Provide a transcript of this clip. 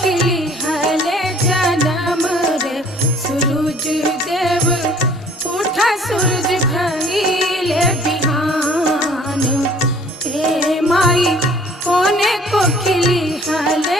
कोखिली हले जन्म रे सूरज देव उठा सूरज भइले बिहान हे माई कोने कोखिली हले